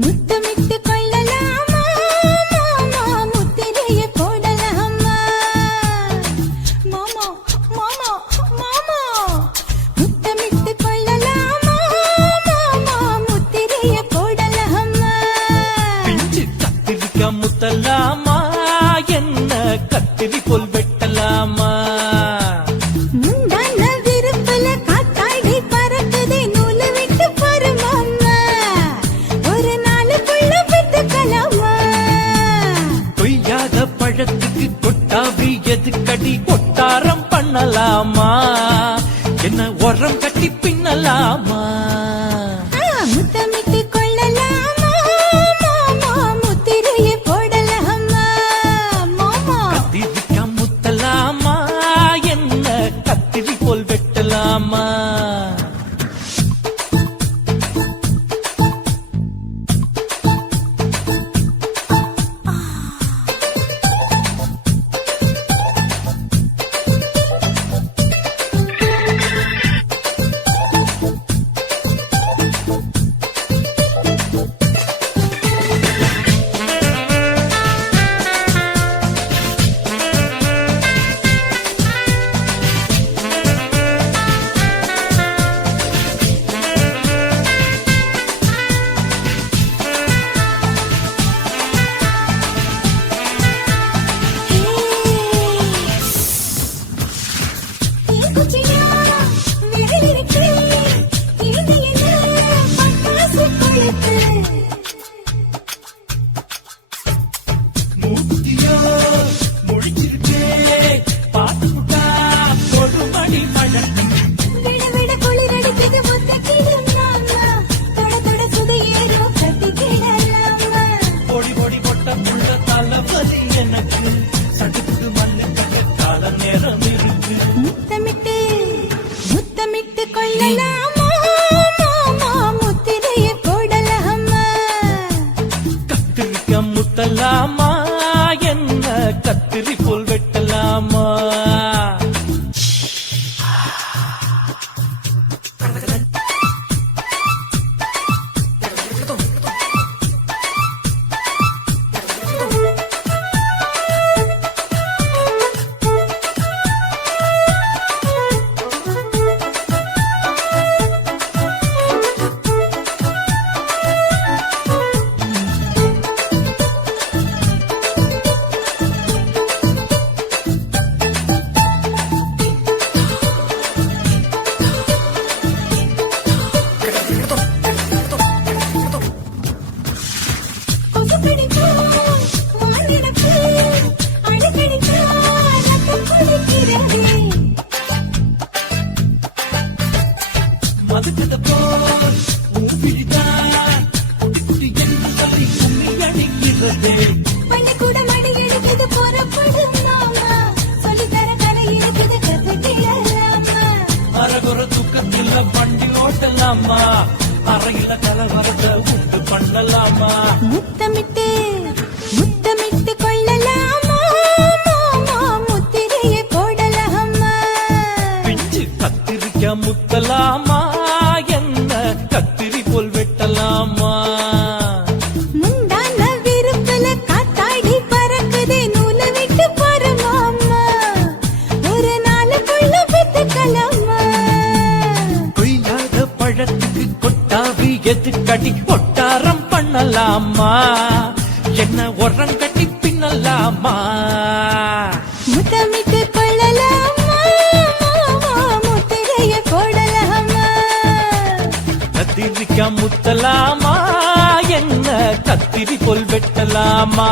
முத்தமிட்டு கொள்ளலாமா? முத்திரையை போடலாமா? மாமா மாமா மாமா முத்தமிட்டு கொள்ளலாமா? முத்திரையை போடலாமா? பிஞ்சு கத்திரிக்க முத்தலாமா? என்ன கத்திரி போல் வெட்டலாமா? எதுக்கடி கொட்டாரம் பண்ணலாமா? என்ன உரம் கட்டி பின்னலாமா? எனக்கு மதுக்கத போல் ஊபிடிதான் குட்டி குட்டி என்று சொல்லி கும்மி அடிக்கிறதே பண்ணி கூட மடி எடுக்குது புறப்படும் மாமா கலை இருக்குது கத்துக்கிடலாமா அரகுற வண்டி ஓட்டலாமா? அறையில கலவரத்தை உண்டு பண்ணலாமா? முத்தமிட்டு முத்தமிட்டு கொள்ளலாமா? முத்திரையை போடலாமா? பிஞ்சு கத்திரிக்க முத்தலாமா? என்ன கத்திரி போல் வெட்டலாமா? பழத்துக்கு கொட்டாவி எதுக்கடி? கொட்டாரம் பண்ணலாமா என்ன உரம் கட்டி பின்னலாமா? முத்தமிட்டு கொள்ளலாமா? முத்திரையை போடலாமா? கத்திரிக்க முத்தலாமா? என்ன கத்திரி போல் வெட்டலாமா?